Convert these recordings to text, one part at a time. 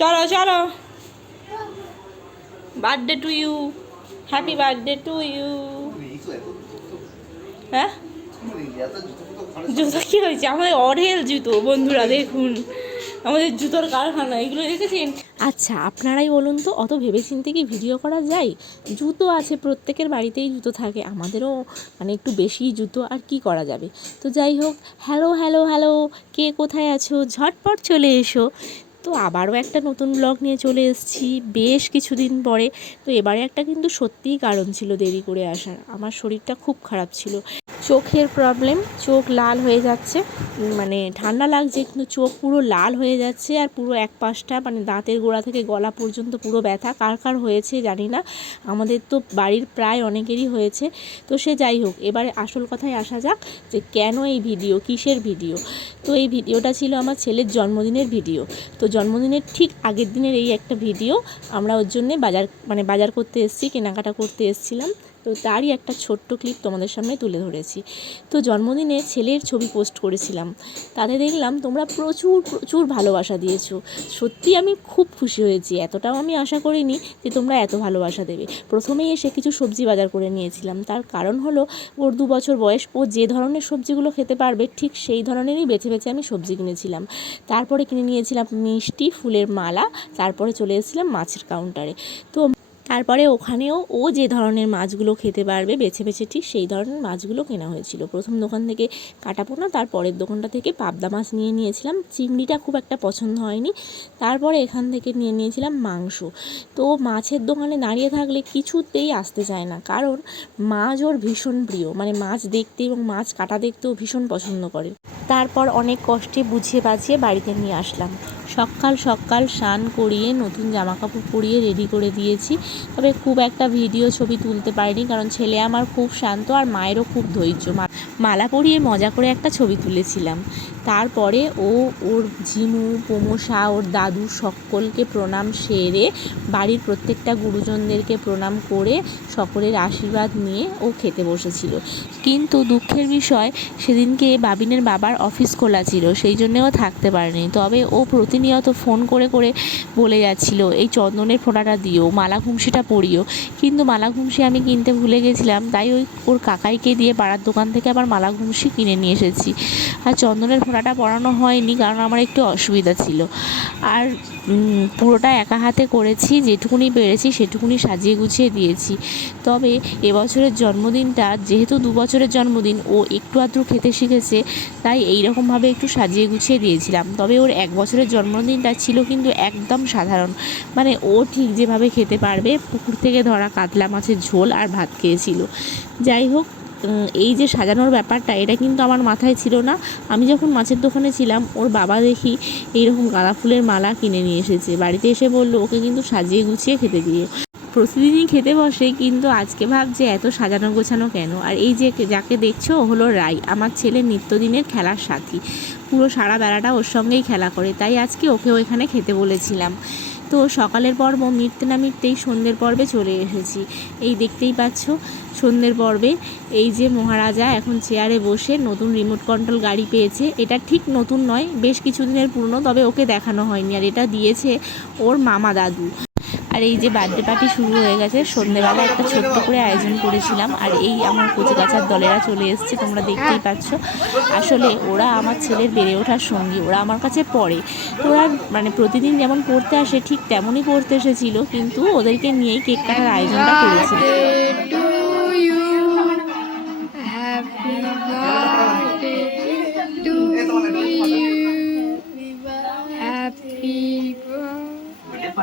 চলো চলো। Birthday to you happy birthday to you হ্যাঁ? জুতো কি হয়েছে? আমাদের অরেল জুতো, বন্ধুরা, দেখুন। আমাদের জুতোর কারখানা, এগুলো দেখেছেন? আচ্ছা আপনারাই বলুন তো, অত ভেবেচিন্তে কি ভিডিও করা যায়? জুতো আছে, প্রত্যেকের বাড়িতেই জুতো থাকে। আমাদেরও মানে একটু বেশি জুতো, আর কি করা যাবে? তো যাই হোক, হ্যালো হ্যালো হ্যালো, কে কোথায় আছো? ঝটপট চলে এসো। তো আবারও একটা নতুন ব্লগ নিয়ে চলে এসেছি। বেশ কিছুদিন পরে। তো এবারে একটা কিন্তু সত্যিই কারণ ছিল দেরি করে আসার। আমার শরীরটা খুব খারাপ ছিল। চোখের প্রবলেম চোখ লাল হয়ে যাচ্ছে মানে ঠান্ডা লাগছে, কিন্তু চোখ পুরো লাল হয়ে যাচ্ছে আর পুরো এক পাশটা মানে দাঁতের গোড়া থেকে গলা পর্যন্ত পুরো ব্যথা। কার কার হয়েছে জানি না, আমাদের তো বাড়ির প্রায় অনেকেরই হয়েছে। তো সে যাই হোক, এবারে আসল কথায় আসা যাক যে কেন এই ভিডিও কিসের ভিডিও তো এই ভিডিওটা ছিল আমার ছেলের জন্মদিনের ভিডিও তো জন্মদিনের ঠিক আগের দিনের এই একটা ভিডিও আমরা ওর জন্যে বাজার মানে বাজার করতে এসেছি, কেনাকাটা করতে এসেছিলাম। তো তারই একটা ছোট্ট ক্লিপ তোমাদের সামনে তুলে ধরেছি। তো জন্মদিনে ছেলের ছবি পোস্ট করেছিলাম। তাতে দেখলাম তোমরা প্রচুর প্রচুর ভালোবাসা দিয়েছ। সত্যি আমি খুব খুশি হয়েছি। এতটাও আমি আশা করিনি যে তোমরা এত ভালোবাসা দেবে। প্রথমেই এসে কিছু সবজি বাজার করে নিয়েছিলাম। তার কারণ হলো ওর দু বছর বয়স। ও যে ধরনের সবজিগুলো খেতে পারবে ঠিক সেই ধরনেরই বেছে বেছে আমি সবজি কিনেছিলাম। তারপরে কিনে নিয়েছিলাম মিষ্টি ফুলের মালা। তারপরে চলে এসেছিলাম মাছের কাউন্টারে তো তারপরে ওখানেও ও যে ধরনের মাছগুলো খেতে পারবে, বেছে বেছে ঠিক সেই ধরনের মাছগুলো কেনা হয়েছিল। প্রথম দোকান থেকে কাটাপোনা তারপরের দোকানটা থেকে পাবদা মাছ নিয়ে নিয়েছিলাম। চিংড়িটা খুব একটা পছন্দ হয়নি। তারপরে এখান থেকে নিয়ে নিয়েছিলাম মাংস। তো মাছের দোকানে দাঁড়িয়ে থাকলে কিছুতেই আসতে চায় না। কারণ মাছ ওর ভীষণ প্রিয়। মানে মাছ দেখতে এবং মাছ কাটা দেখতেও ভীষণ পছন্দ করে। তারপর অনেক কষ্টে বুঝিয়ে বাজিয়ে বাড়িতে নিয়ে আসলাম। সকাল সকাল স্নান করিয়ে নতুন জামাকাপড় পরিয়ে রেডি করে দিয়েছি। তবে খুব একটা ভিডিও ছবি তুলতে পারিনি কারণ ছেলে আমার খুব শান্ত আর মায়েরও খুব ধৈর্য। মালা পরিয়ে মজা করে একটা ছবি তুলেছিলাম। তারপরে ও ওর ঝিমু পোমোশা, ওর দাদু সকলকে প্রণাম সেরে বাড়ির প্রত্যেকটা গুরুজনদেরকে প্রণাম করে সকলের আশীর্বাদ নিয়ে ও খেতে বসেছিল। কিন্তু দুঃখের বিষয়, সেদিনকে বাবিনের বাবার অফিস খোলা ছিল, সেই জন্যেও থাকতে পারেনি। তবে ও প্রতিনিয়ত ফোন করে করে বলে যাচ্ছিল, এই চন্দনের ফোঁটাটা দিও মালা ঘুমসিটা পরিও। কিন্তু মালা ঘুমসি আমি কিনতে ভুলে গেছিলাম, তাই ওই ওর কাকাইকে দিয়ে পাড়ার দোকান থেকে আবার মালা ঘুমসি কিনে নিয়ে এসেছি। আর চন্দনের ফোঁটাটা পরানো হয়নি কারণ আমার একটু অসুবিধা ছিল। আর পুরোটা একা হাতে করেছি, যেটুকুনি পেরেছি সেটুকুনি সাজিয়ে গুছিয়ে দিয়েছি। তবে এবছরের জন্মদিনটা, যেহেতু দু বছরের জন্মদিন, ও একটু আধটু খেতে শিখেছে, তাই এই রকমভাবে একটু সাজিয়ে গুছিয়ে দিয়েছিলাম। তবে ওর এক বছরের জন্মদিনটা ছিল কিন্তু একদম সাধারণ। মানে ও ঠিক যেভাবে খেতে পারবে, পুকুর থেকে ধরা কাতলা মাছের ঝোল আর ভাত খেয়েছিল। যাই হোক এই যে সাজানোর ব্যাপারটা, এটা কিন্তু আমার মাথায় ছিল না। আমি যখন মাছের দোকানে ছিলাম, ওর বাবা দেখি এইরকম গাঁদা ফুলের মালা কিনে নিয়ে এসেছে। বাড়িতে এসে বলল, ওকে কিন্তু সাজিয়ে গুছিয়ে খেতে দিয়ে প্রতিদিনই খেতে বসে, কিন্তু আজকে ভাবছে, এত সাজানো গোছানো কেন? আর এই যে যাকে দেখছ ও হলো রাই, আমার ছেলে নিত্যদিনের খেলার সাথী। পুরো সারা বেলাটা ওর সঙ্গেই খেলা করে, তাই আজকে ওকেও এখানে খেতে বলেছিলাম। তো সকালের পর্ব মিটতে না মিটতেই সন্ধ্যের পর্বে চলে এসেছি। এই দেখতেই পাচ্ছ, সন্ধ্যের পর্বে এই যে মহারাজা এখন চেয়ারে বসে নতুন রিমোট কন্ট্রোল গাড়ি পেয়েছে, এটা ঠিক নতুন নয়, বেশ কিছুদিনের পুরনো, তবে ওকে দেখানো হয়নি, আর এটা দিয়েছে ওর মামা দাদু। আর এই যে বার্থডে পার্টি শুরু হয়ে গেছে সন্ধ্যেবেলা একটা ছোট্ট করে আয়োজন করেছিলাম, আর এই আমার কচিকাচার দলেরা চলে এসছে, তোমরা দেখতেই পাচ্ছ। আসলে ওরা আমার ছেলের বেড়ে ওঠার সঙ্গী, ওরা আমার কাছে পড়ে। তো ওরা মানে প্রতিদিন যেমন পড়তে আসে, ঠিক তেমনই পড়তে এসেছিল, কিন্তু ওদেরকে নিয়েই কেক কাটার আয়োজনটা করেছিল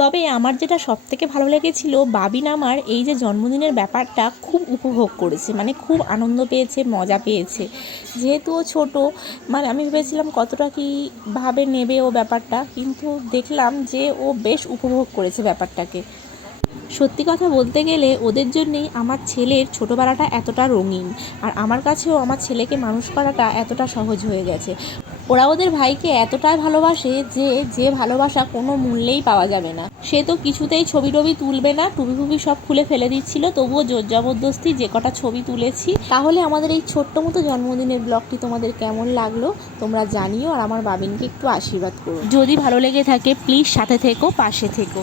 তবে আমার যেটা সব থেকে ভালো লেগেছিল, বাবিন আমার এই যে জন্মদিনের ব্যাপারটা খুব উপভোগ করেছে মানে খুব আনন্দ পেয়েছে, মজা পেয়েছে। যেহেতু ও ছোটো মানে আমি ভেবেছিলাম কতটা কী ভাবে নেবে ও ব্যাপারটা, কিন্তু দেখলাম যে ও বেশ উপভোগ করেছে ব্যাপারটাকে। সত্যি কথা বলতে গেলে ওদের জন্যেই আমার ছেলের ছোটোবেলাটা এতটা রঙিন, আর আমার কাছেও আমার ছেলেকে মানুষ করাটা এতটা সহজ হয়ে গেছে। ওরা ওদের ভাইকে এতটাই ভালোবাসে যে যে ভালোবাসা কোনো মূল্যেই পাওয়া যাবে না। সে তো কিছুতেই ছবি টবি তুলবে না টুবি ফুবি সব খুলে ফেলে দিচ্ছিল, তবুও জোর জবরদস্তি যে কটা ছবি তুলেছি। তাহলে আমাদের এই ছোট্ট মতো জন্মদিনের ব্লগটি তোমাদের কেমন লাগল, তোমরা জানিও আর আমার বাবিনকে একটু আশীর্বাদ করো। যদি ভালো লেগে থাকে প্লিজ সাথে থেকো, পাশে থেকো।